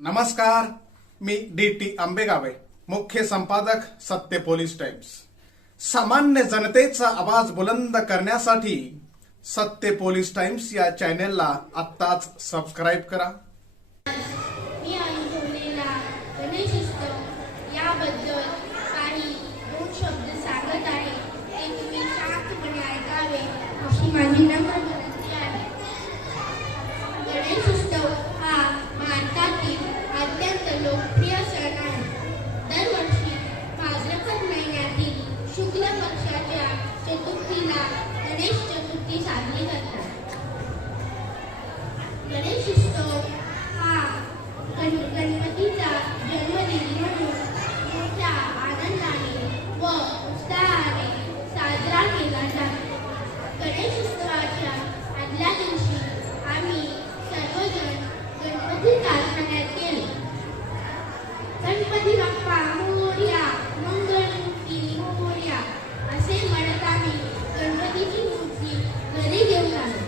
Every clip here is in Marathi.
नमस्कार, मी डी.टी. आंबेगावे, मुख्य संपादक सत्य पोलीस टाइम्स। सामान्य जनतेचा आवाज बुलंद करण्यासाठी सत्य पोलीस टाइम्स या चॅनेलला आत्ताच सबस्क्राईब करा। मी अनुभवलेला गणेशोत्सव याबद्दल काही दोन शब्द सांगत आहे, ते तुम्ही शांतपणे ऐकावे अशी माझी नम्र विनंती आहे। गणेशोत्सव हा भारतातील अत्यंत लोकप्रिय सण आहे। दरवर्षी भाद्रपद महिन्यातील शुक्ल पक्षाच्या चतुर्थीला गणेश चतुर्थी साजरी करतात। गणेशोत्सव हा गणपतीचा जन्मदिन म्हणून मोठ्या आनंदाने व उत्साहाने साजरा केला जातो। गणेशोत्सवाच्या आदल्या दिवशी आम्ही सर्वजण गणपती कारखान्यात गेलो। गणपती बाप्पा मोरया, मंगळमूर्ती मोरया असे म्हणत आम्ही गणपतीची मूर्ती घरी घेऊन आलो।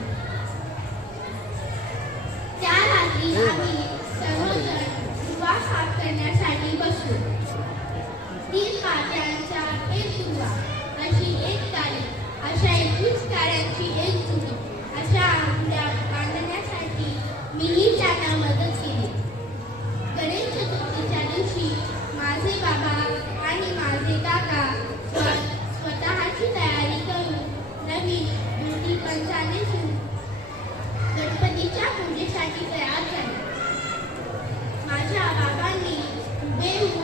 त्या रात्री आम्ही सर्वजण दुवा साफ करण्यासाठी बसलो। 3 पाट्यांचा एक दुवा, अशी एक तारी, अशा 21 ताऱ्यांची एक जुडी, अशा आंब्या बांधण्यासाठी मीही त्यांना मदत केली। गणेश चतुर्थीच्या दिवशी माझे बाबा आणि माझे काका स्वतःची तयारी करून नवीन धोती पंचाने गणपतीच्या पूजेसाठी तयार झाले। माझ्या बाबांनी हुबेहूब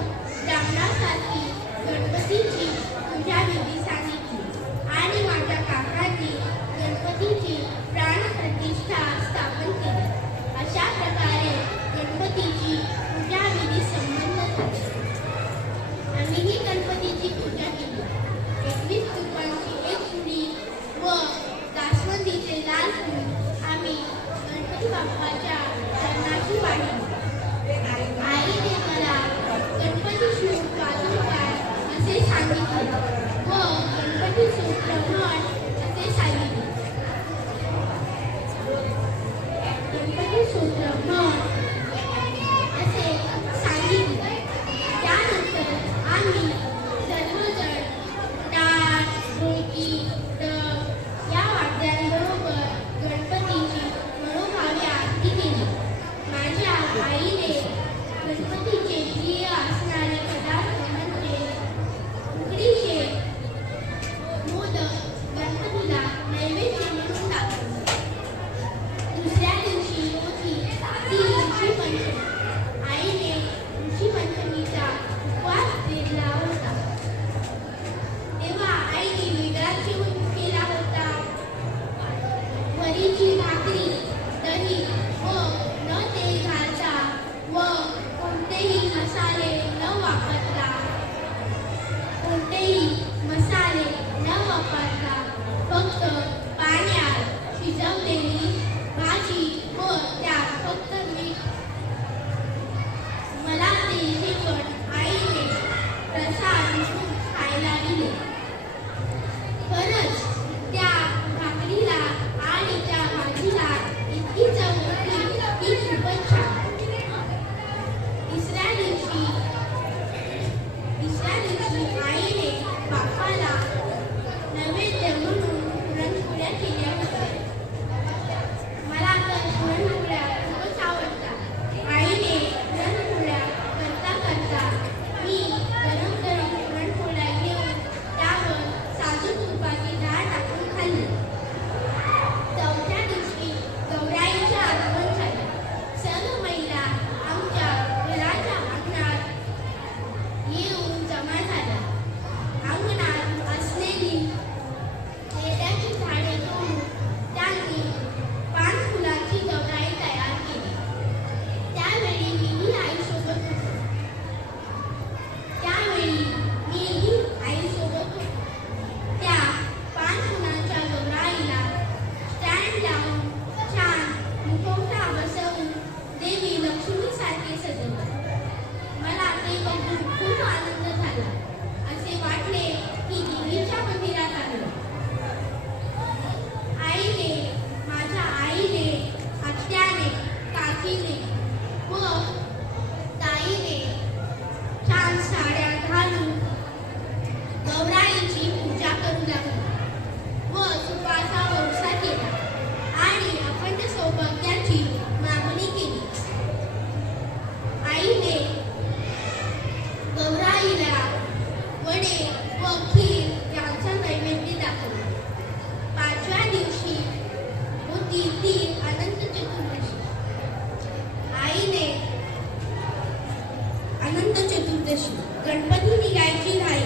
जशी गणपती निघायची नाही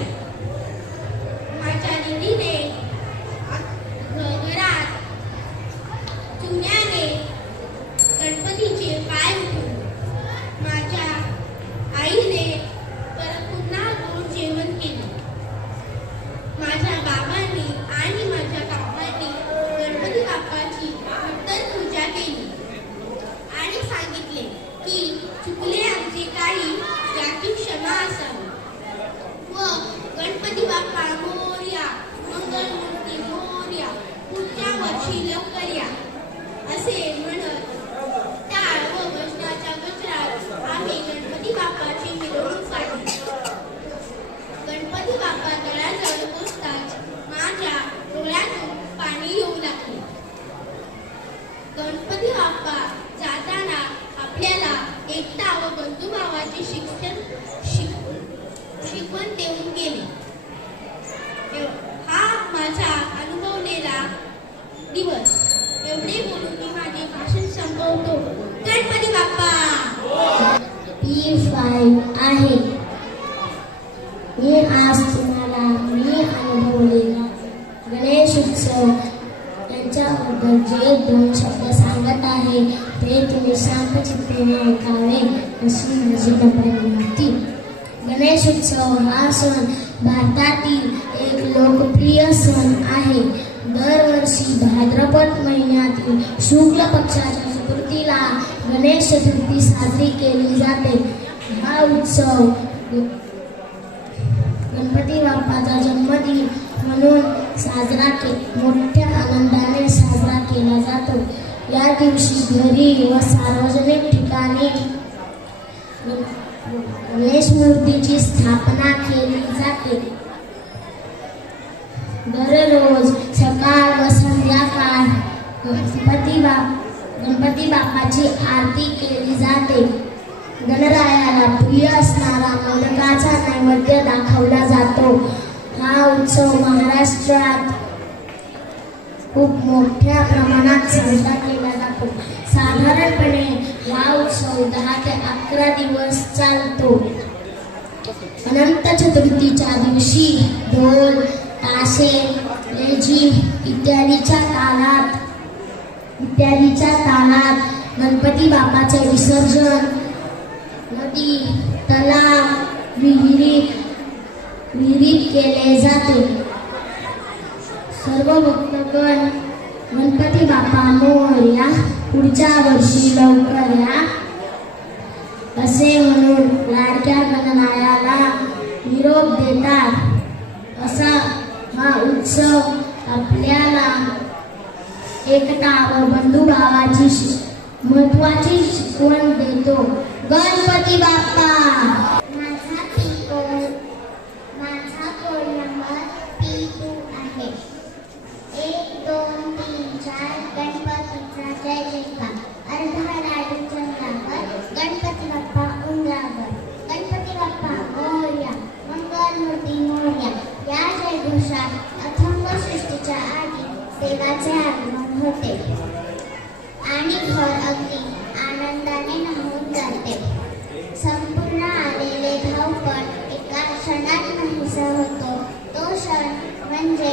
माझ्या दीदीने घरात चुन्याने गणपतीचे पाय उठवले माझ्या आईने परत पुन्हा गोड जेवण केले माझ्या बाबांनी आणि माझ्या काकांनी गणपती बाप्पाची नंतर पूजा केली आणि सांगितले की चुकले आमचे काही याची क्षमा असावी व गणपती बाप्पा मोरया मंगलमूर्ती मोरया पुढच्या वर्षी लवकर या असे म्हणत टाळ व गजराच्या गजरात आम्ही गणपती बाप्पाची मिरवणूक काढली गणपती बाप्पा घराजवळ पोचताच माझ्या डोळ्यातून पाणी येऊ लागले गणपती बाप्पा जाताना आपल्याला एकता व बंधुभावाची शिकवण देऊन गेले हा माझा अनुभवलेला दिवस एवढे बोलून मी माझे भाषण संपवतो गणपती बाप्पा P5 आहे मी आज तुम्हाला मी अनुभवलेला गणेश उत्सव यांच्याबद्दल जे 2 शब्द सांगत आहे ते तुम्ही शांतचित्तेने ऐकावे अशी माझी विनंती गणेश उत्सव हा सण भारतातील एक लोकप्रिय सण आहे दरवर्षी भाद्रपद महिन्यातील शुक्ल पक्षाच्या चतुर्थीला गणेश चतुर्थी साजरी केली जाते हा उत्सव गणपती बाप्पाचा जन्मदिन म्हणून मोठ्या आनंदाने साजरा केला जातो या दिवशी घरी व सार्वजनिक ठिकाणी गणेश मूर्तीची स्थापना केली जाते दररोज सकाळ व संध्याकाळ गणपती बाप्पाची आरती केली जाते गणरायाला प्रिय असणारा मोदकाचा नैवेद्य दाखवला जातो हा उत्सव महाराष्ट्रात खूप मोठ्या प्रमाणात साजरा केला जातो साधारणपणे हा उत्सव 10 ते 11 दिवस चालतो अनंत चतुर्थीच्या दिवशी ढोल ताशे लेझीम इत्यादीच्या तालात गणपती बाप्पाचे विसर्जन नदी तलाव विहिरीत केले जाते सर्व भक्तगण गणपती बाप्पा मोरया पुढच्या वर्षी लवकर या असे म्हणून लाडक्या गणरायाला निरोप देतात असा हा उत्सव आपल्याला एकता व बंधुभावाची महत्वाची शिकवण देतो गणपती बाप्पा माझा कोड नंबर P2 आहे 1 2 3 4 गणपतीचा जय जयकार अर्धा लाडू चंद्रावर गणपती बाप्पा उंबरावर गणपती बाप्पा मोरया मंगलमूर्ती मोरया या जयघोषात अथंग सृष्टीच्या आधी देवाचे आगमन होते आणि घर अगदी आनंदाने नमून जाते संपूर्ण आलेले धावपळ एका क्षणात नाहीसा होतो तो क्षण म्हणजे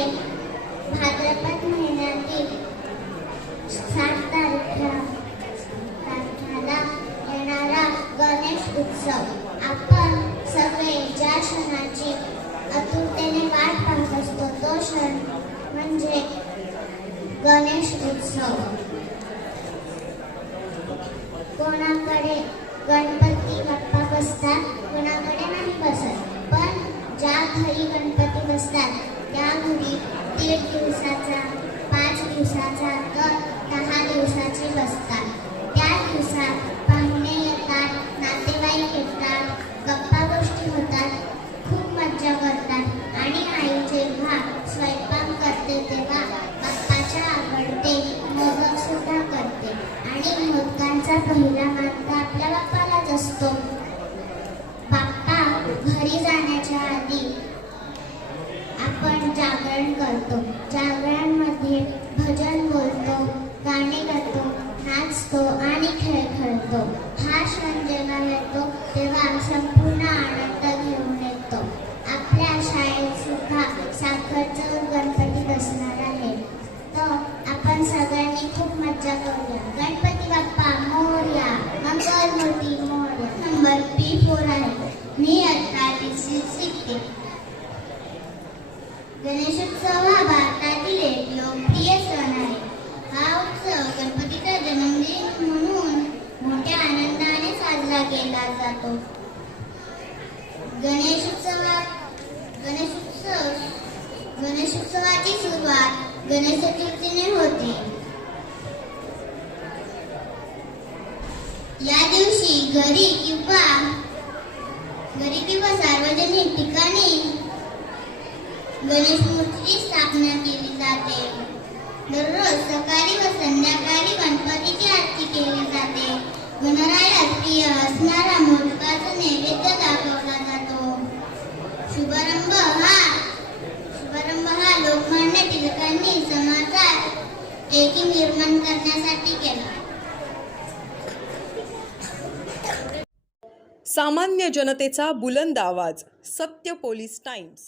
भाद्रपद महिन्यातील 7 तारखेला येणारा गणेश उत्सव आपण सगळे ज्या क्षणाची आतुरतेने वाट पाहत असतो तो क्षण म्हणजे गणेश उत्सव कोणाकडे गणपती बाप्पा बसतात कोणाकडे नाही बसत पण ज्या घरी गणपती बसतात त्या घरी 1.5 दिवसाचा 5 दिवसाचा तर 10 दिवसाचे बसतात त्या दिवसात पाहुणे येतात नातेवाईक येतात गप्पा गोष्टी होतात खूप मज्जा करतात आणि आई जेव्हा स्वयंपाक करते तेव्हा बाप्पाच्या आवडते मोदक सुद्धा करते आणि मोदकांचा पहिला मान तर आपल्या बाप्पालाच असतो बाप्पा घरी जाण्याच्या आधी आपण जागरण करतो जागरणमध्ये भजन बोलतो गाणे गातो नाचतो आणि खेळ खेळतो हा क्षण जेव्हा येतो तेव्हा संपूर्ण आनंद पोर आहे. मी आता तिसरीत शिकते. गणेशोत्सव हा भारतातील एक लोकप्रिय सण आहे. हा उत्सव गणपतीचा जन्मदिन म्हणून मोठ्या आनंदाने साजरा केला जातो. गणेशोत्सवाची सुरुवात गणेश चतुर्थीने होते. या दिवशी घरी किंवा सार्वजनिक ठिकाणी गणेश मूर्तीची स्थापना केली जाते. दररोज सकाळी व संध्याकाळी गणपतीची आरती केली जाते. गणरायास प्रिय असणारा मोदकाचा नैवेद्य दाखवला जातो. शुभारंभ हा लोकमान्य टिळकांनी समाजात एकी निर्माण करण्यासाठी केला. सामान्य जनतेचा बुलंद आवाज. सत्य पोलीस टाइम्स.